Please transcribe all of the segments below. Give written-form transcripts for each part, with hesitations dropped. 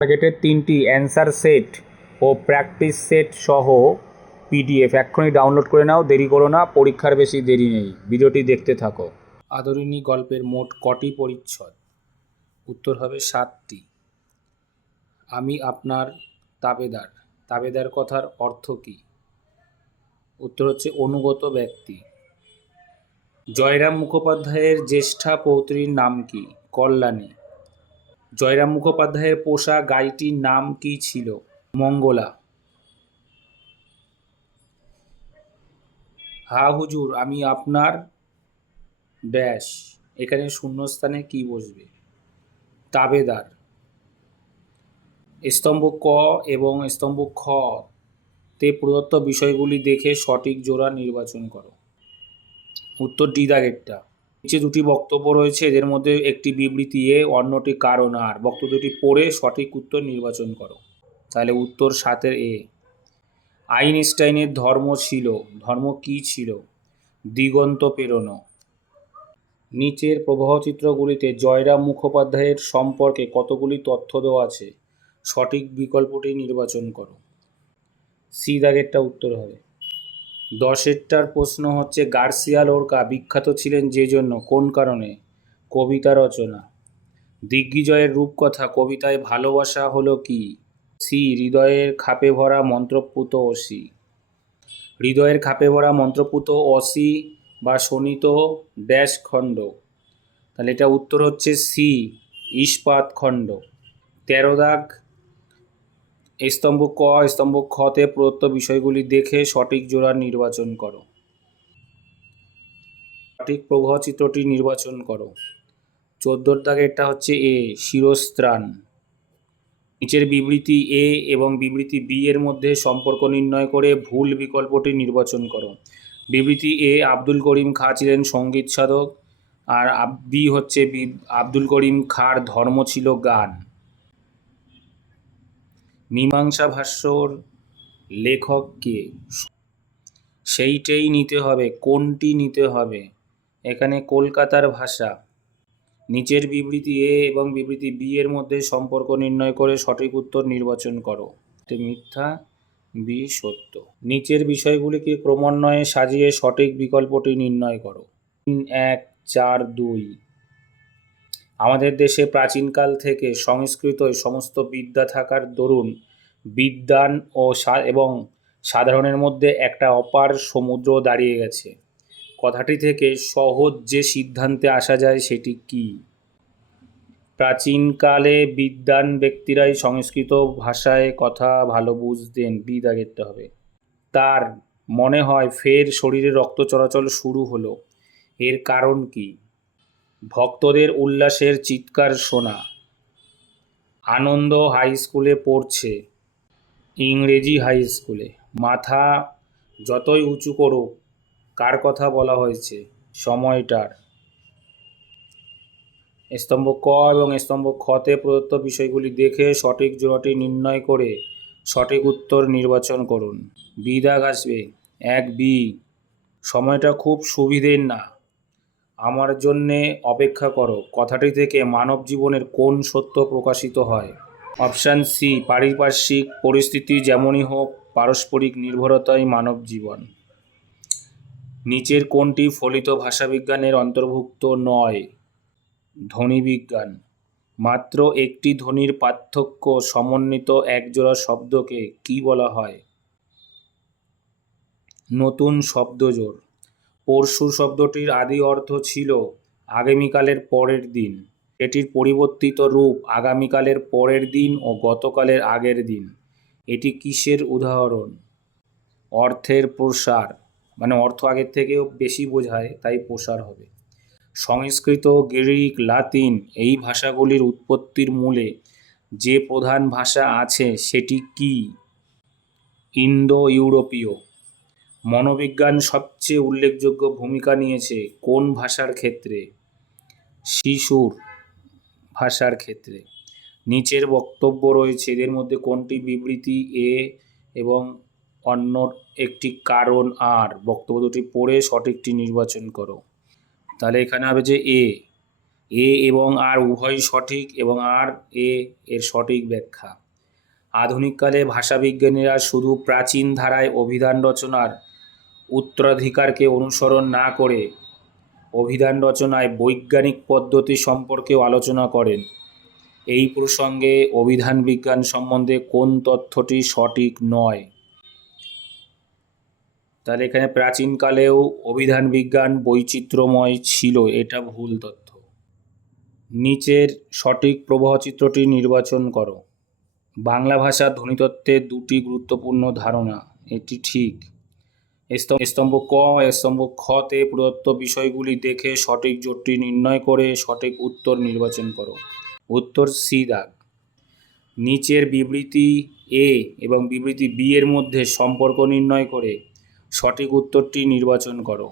টার্গেটের 3টি answer set ও practice set সহ পিডিএফ এক্ষুনি ডাউনলোড করে নাও, দেরি করো না, পরীক্ষার বেশি দেরি নেই। ভিডিওটি দেখতে থাকো। আদরিণী গল্পের মোট কটি পরিচ্ছদ? উত্তর হবে 7টি। আমি আপনার তাবেদার। তাবেদার কথার অর্থ কী? উত্তর হচ্ছে অনুগত ব্যক্তি। জয়রাম মুখোপাধ্যায়ের জ্যেষ্ঠা পৌত্রীর নাম কি? কল্যাণী। জয়রাম মুখোপাধ্যায়ের পোষা গাইটির নাম কি ছিল? মঙ্গলা। হা হুজুর, আমি আপনার ড্যাশ, এখানে শূন্যস্থানে কি বসবে? তাবেদার। স্তম্ভ ক এবং স্তম্ভ খ তে প্রদত্ত বিষয়গুলি দেখে সঠিক জোড়া নির্বাচন করো। উত্তর ডি দাগেরটা। নিচে দুটি বক্তব্য রয়েছে, এদের মধ্যে একটি বিবৃতি এ, অন্যটি কারণ আর। বক্তব্য দুটি পড়ে সঠিক উত্তর নির্বাচন করো। তাহলে উত্তর 7-এর এ। আইনস্টাইনের ধর্ম কি ছিল? দিগন্ত পেরোনো। নিচের প্রবাহচিত্রগুলিতে জয়রাম মুখোপাধ্যায়ের সম্পর্কে কতগুলি তথ্য দেওয়া আছে? সঠিক বিকল্পটি নির্বাচন করো। সি দাগেরটা উত্তর হবে। 10-এরটার প্রশ্ন হচ্ছে, গার্সিয়া লোরকা বিখ্যাত ছিলেন যে জন্য, কোন কারণে? কবিতা রচনা। দিগ্বিজয়ের রূপকথা কবিতায় ভালোবাসা হলো কি? সি হৃদয়ের খাপে ভরা মন্ত্রপুত অসি। হৃদয়ের খাপে ভরা মন্ত্রপুত অসি বা শোণিত ড্যাশ খণ্ড। তাহলে এটা উত্তর হচ্ছে সি ইস্পাত খণ্ড। 13 দাগ, স্তম্ভ ক স্তম্ভ খতে প্রদত্ত বিষয়গুলি দেখে সঠিক জোড়া নির্বাচন করো। সঠিক প্রবাহচিত্রটি নির্বাচন করো। 14 দাগেরটা হচ্ছে এ, শিরস্ত্রাণ। নিচের বিবৃতি এ এবং বিবৃতি বি এর মধ্যে সম্পর্ক নির্ণয় করে ভুল বিকল্পটি নির্বাচন করো। বিবৃতি এ, আব্দুল করিম খাঁ ছিলেন সঙ্গীত সাধক, আর বি হচ্ছে আব্দুল করিম খাঁর ধর্ম ছিল গান। মীমাংসা ভাষ্যর লেখক কে? সেইটাই নিতে হবে। কোনটি নিতে হবে? এখানে কলকাতার ভাষা। নিচের বিবৃতি এ এবং বিবৃতি বি এর মধ্যে সম্পর্ক নির্ণয় করে সঠিক উত্তর নির্বাচন করো। মিথ্যা, বি সত্য। নিচের বিষয়গুলিকে ক্রমান্বয়ে সাজিয়ে সঠিক বিকল্পটি নির্ণয় করো। 3-1-4-2। আমাদের দেশে প্রাচীনকাল থেকে সংস্কৃতই সমস্ত বিদ্যা থাকার দরুন বিদ্বান এবং সাধারণের মধ্যে একটা অপার সমুদ্র দাঁড়িয়ে গেছে। কথাটি থেকে সহজ যে সিদ্ধান্তে আসা যায় সেটি কি? প্রাচীনকালে বিদ্বান ব্যক্তিরাই সংস্কৃত ভাষায় কথা ভালো বুঝতেন। বি দাগেরটা হবে। তার মনে হয় ফের শরীরে রক্ত চলাচল শুরু হলো, এর কারণ কি? ভক্তদের উল্লাসের চিৎকার শোনা। আনন্দ হাই স্কুলে পড়ছে, ইংরেজি হাই স্কুলে। মাথা যতই উঁচু করুক, কার কথা বলা হয়েছে? সময়টার। স্তম্ভ ক এবং স্তম্ভ খতে প্রদত্ত বিষয়গুলি দেখে সঠিক জোড়াটি নির্ণয় করে সঠিক উত্তর নির্বাচন করুন। বি দাগ আসবে। 1-বি। সময়টা খুব সুবিধের না, আমার জন্যে অপেক্ষা করো কথাটি থেকে মানব জীবনের কোন সত্য প্রকাশিত হয়? অপশান সি, পারিপার্শ্বিক পরিস্থিতি যেমনই হোক, পারস্পরিক নির্ভরতাই মানব জীবন। নিচের কোনটি ফলিত ভাষাবিজ্ঞানের অন্তর্ভুক্ত নয়? ধ্বনিবিজ্ঞান। মাত্র একটি ধ্বনির পার্থক্য সমন্বিত একজোড়া শব্দকে কি বলা হয়? নতুন শব্দজোড়। পরশু শব্দটির আদি অর্থ ছিল আগামীকালের পরের দিন। এটির পরিবর্তিত রূপ আগামীকালের পরের দিন ও গতকালের আগের দিন। এটি কিসের উদাহরণ? অর্থের প্রসার, মানে অর্থ আগের থেকেও বেশি বোঝায়, তাই প্রসার হবে। সংস্কৃত, গ্রিক, লাতিন এই ভাষাগুলির উৎপত্তির মূলে যে প্রধান ভাষা আছে সেটি কি? ইন্দো ইউরোপীয়। মনোবিজ্ঞান সবচেয়ে উল্লেখযোগ্য ভূমিকা নিয়েছে কোন ভাষার ক্ষেত্রে? শিশুর ভাষার ক্ষেত্রে। নিচের বক্তব্য রয়েছে, এদের মধ্যে কোনটি বিবৃতি এ এবং অন্য একটি কারণ আর? বক্তব্য দুটি পড়ে সঠিকটি নির্বাচন করো। তাহলে এখানে হবে যে এ, এ এবং আর উভয়ই সঠিক এবং আর এ এর সঠিক ব্যাখ্যা। আধুনিককালে ভাষাবিজ্ঞানীরা শুধু প্রাচীন ধারায় অভিধান রচনার উত্তরাধিকারকে অনুসরণ না করে অভিধান রচনায় বৈজ্ঞানিক পদ্ধতি সম্পর্কেও আলোচনা করেন। এই প্রসঙ্গে অভিধান বিজ্ঞান সম্বন্ধে কোন তথ্যটি সঠিক নয়? তাহলে এখানে প্রাচীনকালেও অভিধান বিজ্ঞান বৈচিত্র্যময় ছিল, এটা ভুল তথ্য। নিচের সঠিক প্রবাহ চিত্রটি নির্বাচন করো। বাংলা ভাষার ধ্বনিতত্ত্বের দুটি গুরুত্বপূর্ণ ধারণা, এটি ঠিক। স্তম্ভ ক স্তম্ভ খতে প্রদত্ত বিষয়গুলি দেখে সঠিক জোটটি নির্ণয় করে সঠিক উত্তর নির্বাচন করো। উত্তর সি দাগ। নিচের বিবৃতি এ এবং বিবৃতি বি এর মধ্যে সম্পর্ক নির্ণয় করে সঠিক উত্তরটি নির্বাচন করো।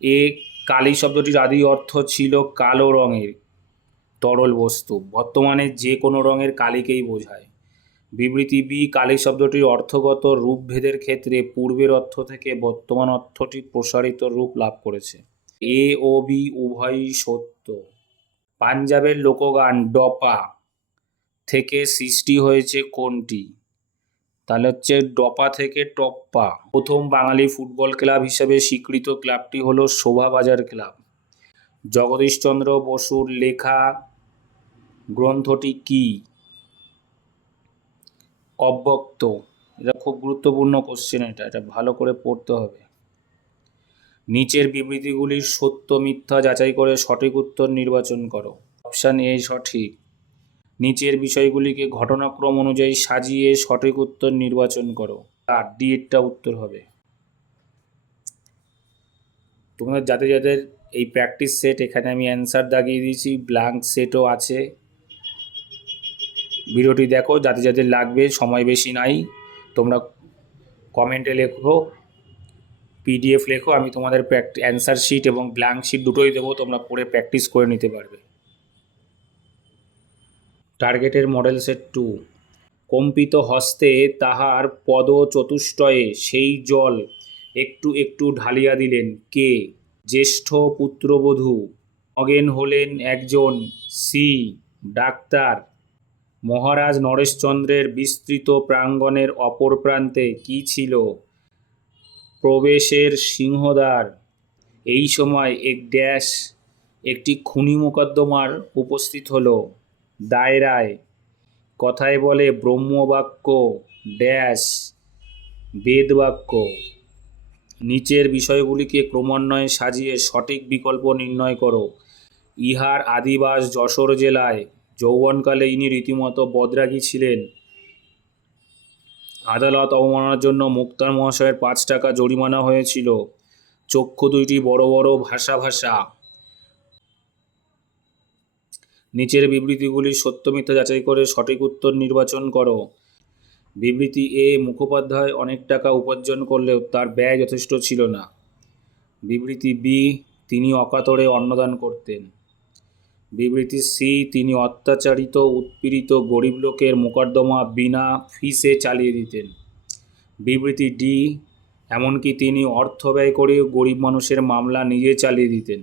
এ, কালি শব্দটির আদি অর্থ ছিল কালো রঙের তরল বস্তু, বর্তমানে যে কোনো রঙের কালিকেই বোঝায়। বিবৃতি বি, কালি শব্দটির অর্থগত রূপভেদের ক্ষেত্রে পূর্বের অর্থ থেকে বর্তমান অর্থটি প্রসারিত রূপ লাভ করেছে। এ ও বি উভয়ই সত্য। পাঞ্জাবের লোকগান ডপা থেকে সৃষ্টি হয়েছে কোনটি? তাহলে হচ্ছে ডপা থেকে টপ্পা। প্রথম বাঙালি ফুটবল ক্লাব হিসেবে স্বীকৃত ক্লাবটি হলো শোভাবাজার ক্লাব। জগদীশচন্দ্র বসুর লেখা গ্রন্থটি কি? অব্যক্ত। এটা খুব গুরুত্বপূর্ণ কোশ্চেন, এটা ভালো করে পড়তে হবে। নিচের বিবৃতিগুলির সত্য মিথ্যা যাচাই করে সঠিক উত্তর নির্বাচন করো। অপশান এ সঠিক। নিচের বিষয়গুলিকে ঘটনাক্রম অনুযায়ী সাজিয়ে সঠিক উত্তর নির্বাচন করো। আর ডি এরটা উত্তর হবে। তোমাদের যাদের যাদের এই প্র্যাকটিস সেট, এখানে আমি অ্যান্সার দাগিয়ে দিয়েছি, ব্ল্যাঙ্ক সেটও আছে। ভিডিওটি দেখো, যাদের যাদের লাগবে, সময় বেশি নাই, তোমরা কমেন্টে লেখো, পিডিএফ লেখো, আমি তোমাদের অ্যান্সার শিট এবং ব্ল্যাঙ্ক শিট দুটোই দেবো, তোমরা পড়ে প্র্যাকটিস করে নিতে পারবে। টার্গেটের মডেল সেট 2। কম্পিত হস্তে তাহার পদ চতুষ্টয়ে সেই জল একটু একটু ঢালিয়া দিলেন কে? জ্যেষ্ঠ পুত্রবধূ। নগেন হলেন একজন সি ডাক্তার। মহারাজ নরেশচন্দ্রের বিস্তৃত প্রাঙ্গণের অপর প্রান্তে কি ছিল? প্রবেশের সিংহদ্বার। এই সময় একটি খুনি মোকদ্দমার উপস্থিত হলো দায়রায়। কথায় বলে ব্রহ্মবাক্য বেদবাক্য। নিচের বিষয়গুলিকে ক্রমান্বয়ে সাজিয়ে সঠিক বিকল্প নির্ণয় করো। ইহার আদিবাস যশোর জেলায়। যৌবনকালে ইনি রীতিমতো বদরাগী ছিলেন। আদালত অবমাননার জন্য মুক্তার মহাশয়ের 5 টাকা জরিমানা হয়েছিল। চক্ষু দুইটি বড় বড় ভাষা। নিচের বিবৃতিগুলি সত্য মিথ্যা যাচাই করে সঠিক উত্তর নির্বাচন করো। বিবৃতি এ, মুখোপাধ্যায় অনেক টাকা উপার্জন করলেও তার ব্যয় যথেষ্ট ছিল না। বিবৃতি বি, তিনি অকাতরে অন্নদান করতেন। বিবৃতি সি, তিনি অত্যাচারিত উৎপীড়িত গরিব লোকের মোকদ্দমা বিনা ফিসে চালিয়ে দিতেন। বিবৃতি ডি, এমনকি তিনি অর্থ ব্যয় করেও গরিব মানুষের মামলা নিজে চালিয়ে দিতেন।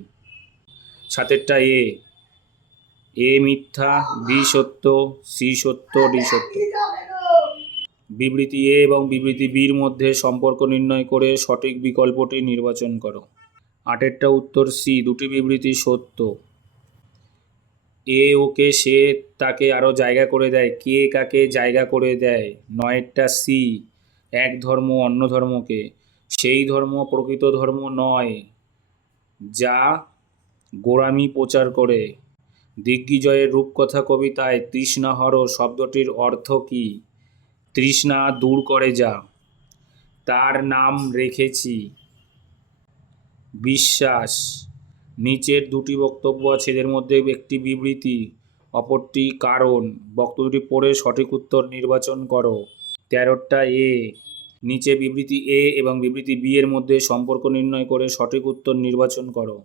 সাতেরটা এ মিথ্যা, বি সত্য, সি সত্য, ডি সত্য। বিবৃতি এ এবং বিবৃতি বির মধ্যে সম্পর্ক নির্ণয় করে সঠিক বিকল্পটি নির্বাচন করো। 8এরটা উত্তর সি, দুটি বিবৃতি সত্য। এ ওকে সে তাকে আরও জায়গা করে দেয়, কে কাকে জায়গা করে দেয়। 9এরটা সি, এক ধর্ম অন্য ধর্মকে, সেই ধর্ম প্রকৃত ধর্ম নয় যা গোঁড়ামি প্রচার করে। দিগ্বিজয়ের রূপকথা কবিতায় তৃষ্ণাহর শব্দটির অর্থ কী? তৃষ্ণা দূর করে যা। তার নাম রেখেছি বিশ্বাস। নিচের দুটি বক্তব্য আছে, এদের মধ্যে একটি বিবৃতি, অপরটি কারণ। বক্তব্যটি পড়ে সঠিক উত্তর নির্বাচন করো। 13টা এ, নিচে বিবৃতি এ এবং বিবৃতি বি এর মধ্যে সম্পর্ক নির্ণয় করে সঠিক উত্তর নির্বাচন করো।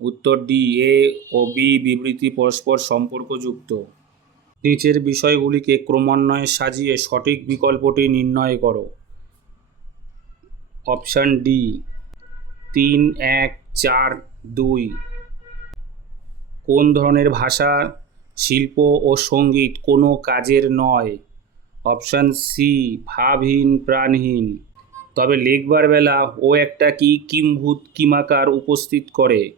উত্তর ডি, এ ও বি বিবৃতি পরস্পর সম্পর্কযুক্ত। নিচের বিষয়গুলিকে ক্রমান্বয়ে সাজিয়ে সঠিক বিকল্পটি নির্ণয় করো। Option D, 3142। কোন ধরনের ভাষা, শিল্প ও সঙ্গীত কোনো কাজের নয়? অপশান সি, ভাবহীন প্রাণহীন। তবে লেখবার বেলা ও একটা কিম্ভূত কিমাকার উপস্থিত করে।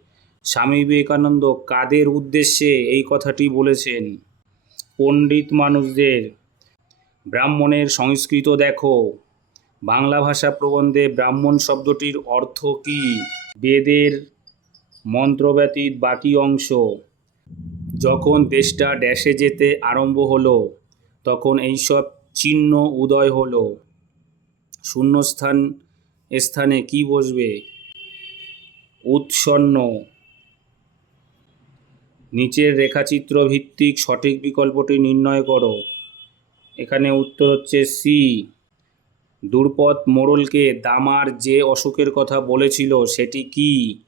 স্বামী বিবেকানন্দ কাদের উদ্দেশ্যে এই কথাটি বলেছেন? পণ্ডিত মানুষদের। ব্রাহ্মণের সংস্কৃত দেখো। বাংলা ভাষা প্রবন্ধে ব্রাহ্মণ শব্দটির অর্থ কী? বেদের মন্ত্র ব্যতীত বাকি অংশ। যখন দেশটা ড্যাশে যেতে আরম্ভ হলো তখন এইসব চিহ্ন উদয় হলো। শূন্যস্থান স্থানে কি বসবে? উৎসন্ন। নিচের রেখাচিত্র ভিত্তিক সঠিক বিকল্পটি নির্ণয় করো। এখানে উত্তর হচ্ছে সি। দ্রুপদ মোড়লকে দামার যে অসুখের কথা বলেছিল সেটি কি?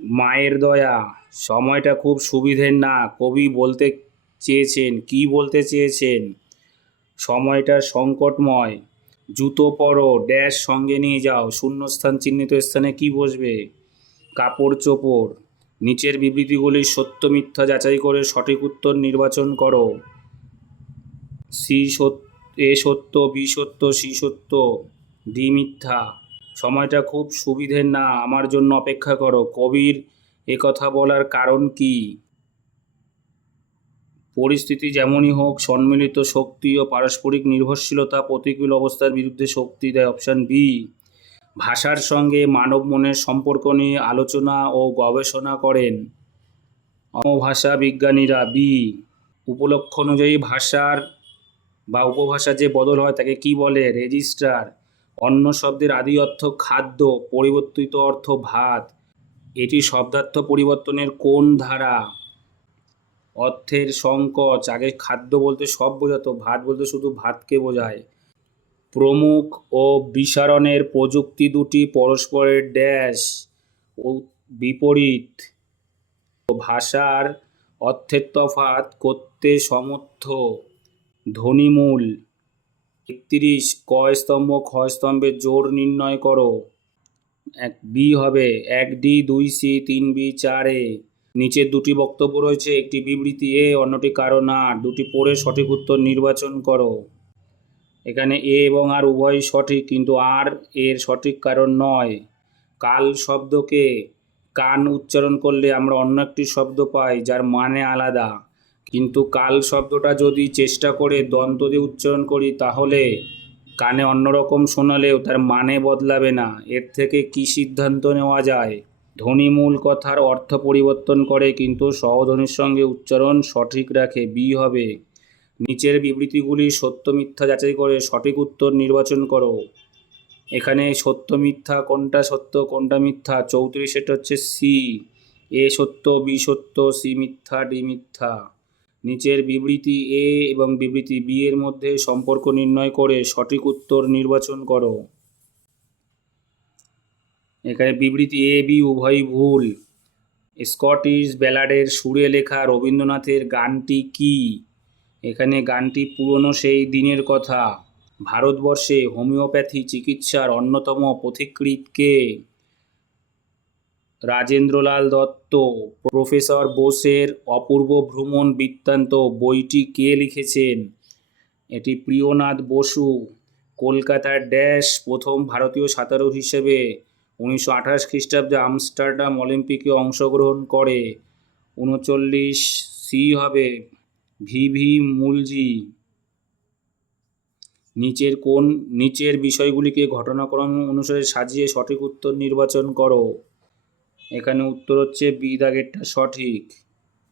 মায়ের দয়া। সময়টা খুব সুবিধের না, কবি বলতে চেয়েছেন কি বলতে চেয়েছেন? সময়টা সংকটময়। জুতো পরো, ড্যাশ সঙ্গে নিয়ে যাও। শূন্যস্থান চিহ্নিত স্থানে কি বসবে? কাপড় চোপড়। নিচের বিবৃতিগুলির সত্য মিথ্যা যাচাই করে সঠিক উত্তর নির্বাচন করো। এ সত্য, বি সত্য, সি সত্য, ডি মিথ্যা। সময়টা খুব সুবিধের না, আমার জন্য অপেক্ষা করো। কবির একথা বলার কারণ কি? পরিস্থিতি যেমনই হোক, সম্মিলিত শক্তি ও পারস্পরিক নির্ভরশীলতা প্রতিকূল অবস্থার বিরুদ্ধে শক্তি দেয়। Option B. ভাষার সঙ্গে মানব মনের সম্পর্ক নিয়ে আলোচনা ও গবেষণা করেন ভাষা বিজ্ঞানীরা। বি। উপলক্ষ অনুযায়ী ভাষার বা উপভাষা যে বদল হয় তাকে কি বলে? রেজিস্ট্রার। অন্ন শব্দের আদি অর্থ খাদ্য, পরিবর্তিত অর্থ ভাত। এটি শব্দার্থ পরিবর্তনের কোন ধারা? অর্থের সংকোচ। আগে খাদ্য বলতে সব বোঝাতো, ভাত বলতে শুধু ভাতকে বোঝায়। প্রমুখ ও বিসারণের প্রযুক্তি দুটি পরস্পরের ড্যাশ ও বিপরীত। ভাষার অর্থের তফাৎ করতে সমর্থ। ধ্বনিমূল। 31। ক স্তম্ভ খ স্তম্ভের জোড় নির্ণয় করো। বি হবে 1D 2C 3B 4A। নিচের দুটি বক্তব্য রয়েছে, একটি বিবৃতি এ, অন্যটি কারণ আর। দুটি পড়ে সঠিক উত্তর নির্বাচন করো। এখানে এ এবং আর উভয়ই সঠিক, কিন্তু আর এর সঠিক কারণ নয়। কাল শব্দকে কান উচ্চারণ করলে আমরা অন্য একটি শব্দ পাই যার মানে আলাদা, কিন্তু কাল শব্দটা যদি চেষ্টা করে দন্ত দিয়ে উচ্চারণ করি তাহলে কানে অন্যরকম শোনালেও তার মানে বদলাবে না। এর থেকে কি সিদ্ধান্ত নেওয়া যায়? ধ্বনি মূল কথার অর্থ পরিবর্তন করে কিন্তু সহধ্বনির সঙ্গে উচ্চারণ সঠিক রাখে। বি হবে। নিচের বিবৃতিগুলি সত্য মিথ্যা যাচাই করে সঠিক উত্তর নির্বাচন করো। এখানে সত্য মিথ্যা কোনটা সত্য কোনটা মিথ্যা? 34 এটা হচ্ছে সি। এ সত্য, বি সত্য, সি মিথ্যা, ডি মিথ্যা। নিচের বিবৃতি এ এবং বিবৃতি বি এর মধ্যে সম্পর্ক নির্ণয় করে সঠিক উত্তর নির্বাচন করো। এখানে বিবৃতি এ বি উভয়ই ভুল। স্কটিশ ব্যালাডের সুরে লেখা রবীন্দ্রনাথের গানটি কি? এখানে গানটি পুরনো সেই দিনের কথা। ভারতবর্ষে হোমিওপ্যাথি চিকিৎসার অন্যতম পথিকৃৎ কে? রাজেন্দ্রলাল দত্ত। প্রফেসর বোসের অপূর্ব ভ্রমণ বৃত্তান্ত বইটি কে লিখেছেন? এটি প্রিয়নাথ বসু। কলকাতার ড্যাশ প্রথম ভারতীয় সাঁতারু হিসেবে 1928 খ্রিস্টাব্দে আমস্টারডাম অলিম্পিকে অংশগ্রহণ করে? 39 সি হবে। ভিভি মুলজি। নিচের বিষয়গুলিকে ঘটনাক্রম অনুসারে সাজিয়ে সঠিক উত্তর নির্বাচন করো। এখানে উত্তর হচ্ছে বি দাগেরটা সঠিক।